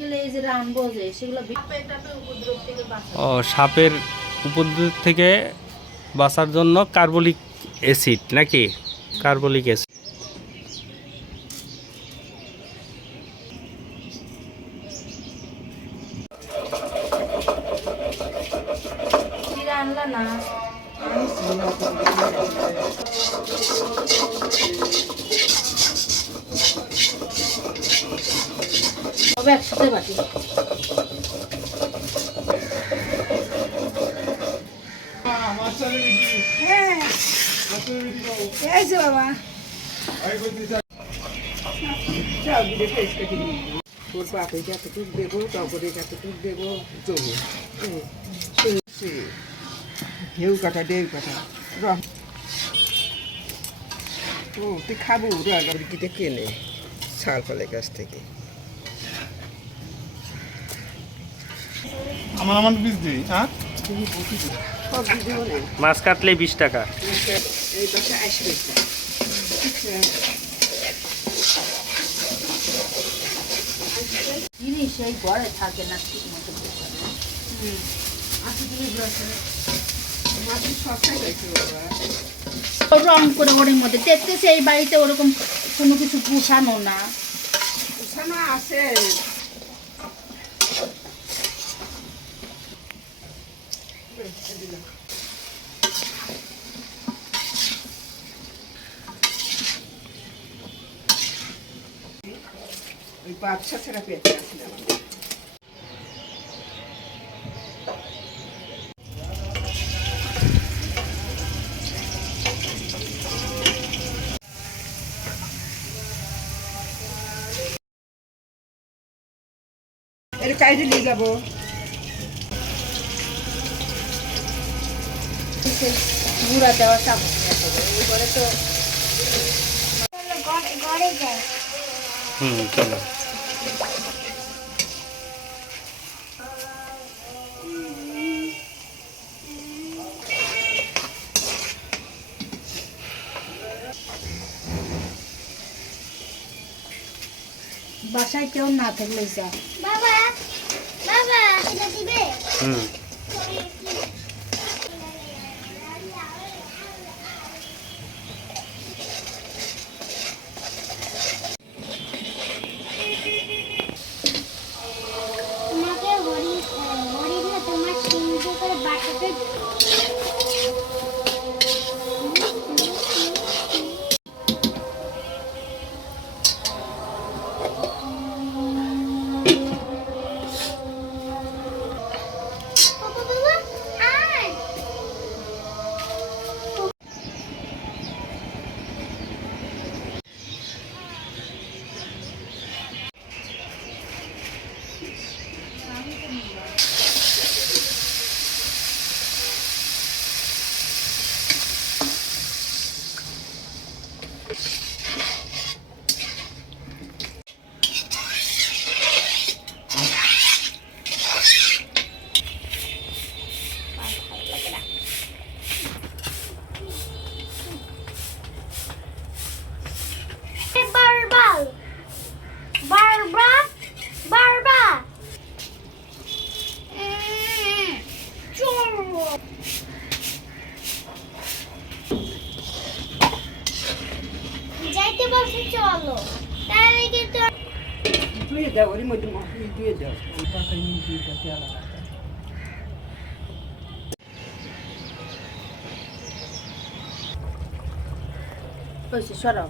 যে ও সাপের উপদ্রব থেকে বাঁচার জন্য কার্বলিক অ্যাসিড নাকি? Carbolic acid. আনলা না? একসাথে বাটি খাব রগিতে কেনে শাল ফলের কাছ থেকে আমার আমার বীজ দিই হ্যাঁ? মাছ কাটলে বিশ টাকা। এই জিনিস এই ঘরে থাকে না ঠিক মতো। রং করে ওর মধ্যে। তেতে সেই বাড়িতে ওরকম কোনো কিছু পুষানো না। ওখানে আছে। বাচ্চা ছেড়া পেতে আসলাম এর কাইরে নিয়ে যাব। গুঁড়া দেওয়া চামচ এবারে তো হুম চলো। বাসায় কেউ না থাকলে যা। বাবা বাবা এটা দিবে? হুম। বলছে চলো। তাহলে কিন্তু ধুয়ে দাও ওর মধ্যে মশলা ধুয়ে দাও হয়েছে সরাও।